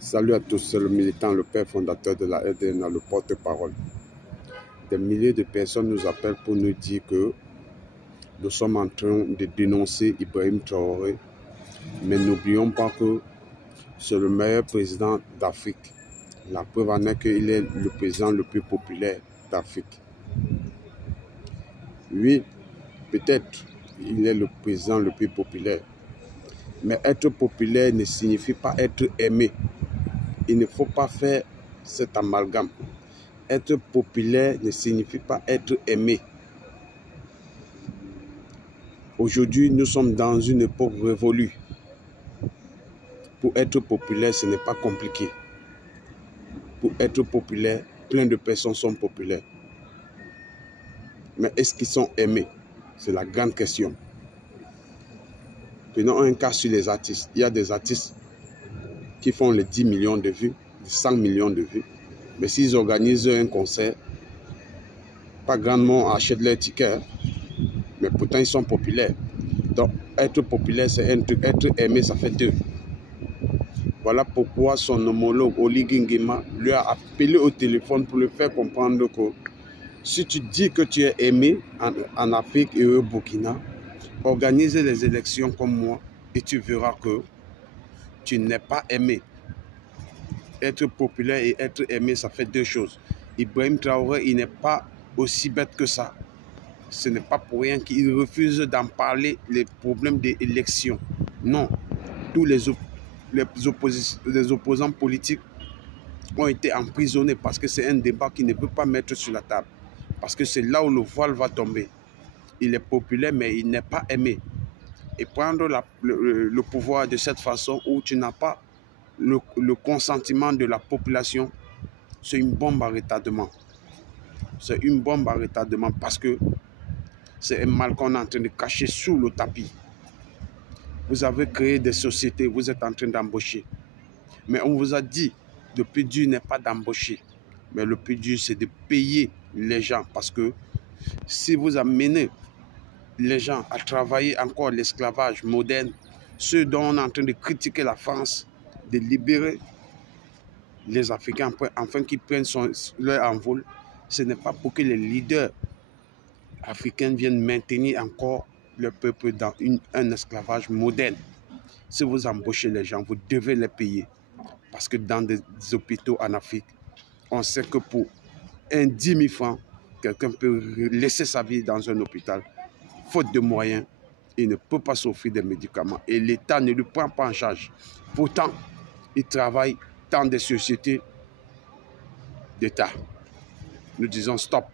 Salut à tous, c'est le militant, le père fondateur de la RDNA, le porte-parole. Des milliers de personnes nous appellent pour nous dire que nous sommes en train de dénoncer Ibrahim Traoré, mais n'oublions pas que c'est le meilleur président d'Afrique. La preuve en est qu'il est le président le plus populaire d'Afrique. Oui, peut-être il est le président le plus populaire, mais être populaire ne signifie pas être aimé. Il ne faut pas faire cet amalgame. Être populaire ne signifie pas être aimé. Aujourd'hui, nous sommes dans une époque révolue. Pour être populaire, ce n'est pas compliqué. Pour être populaire, plein de personnes sont populaires. Mais est-ce qu'ils sont aimés? C'est la grande question. Prenons un cas sur les artistes. Il y a des artistes qui font les 10 millions de vues, les 100 millions de vues. Mais s'ils organisent un concert, pas grand monde achète leurs tickets. Mais pourtant, ils sont populaires. Donc, être populaire, c'est un truc. Être aimé, ça fait deux. Voilà pourquoi son homologue, Oligui Nguema, lui a appelé au téléphone pour lui faire comprendre que si tu dis que tu es aimé en Afrique et au Burkina, organise les élections comme moi et tu verras que tu n'es pas aimé. Être populaire et être aimé, ça fait deux choses. Ibrahim Traoré, il n'est pas aussi bête que ça. Ce n'est pas pour rien qu'il refuse d'en parler, les problèmes des élections. Non, tous les opposants politiques ont été emprisonnés parce que c'est un débat qu'il ne peut pas mettre sur la table. Parce que c'est là où le voile va tomber. Il est populaire, mais il n'est pas aimé. Et prendre le pouvoir de cette façon où tu n'as pas le consentement de la population, c'est une bombe à retardement. C'est une bombe à retardement parce que c'est un mal qu'on est en train de cacher sous le tapis. Vous avez créé des sociétés, vous êtes en train d'embaucher. Mais on vous a dit, le plus dur n'est pas d'embaucher. Mais le plus dur, c'est de payer les gens. Parce que si vous amenez les gens à travailler encore l'esclavage moderne, ceux dont on est en train de critiquer la France, de libérer les Africains afin qu'ils prennent leur envol, ce n'est pas pour que les leaders africains viennent maintenir encore le peuple dans un esclavage moderne. Si vous embauchez les gens, vous devez les payer. Parce que dans des hôpitaux en Afrique, on sait que pour un 10 000 francs, quelqu'un peut laisser sa vie dans un hôpital. Faute de moyens, il ne peut pas s'offrir des médicaments. Et l'État ne le prend pas en charge. Pourtant, il travaille dans des sociétés d'État. Nous disons stop.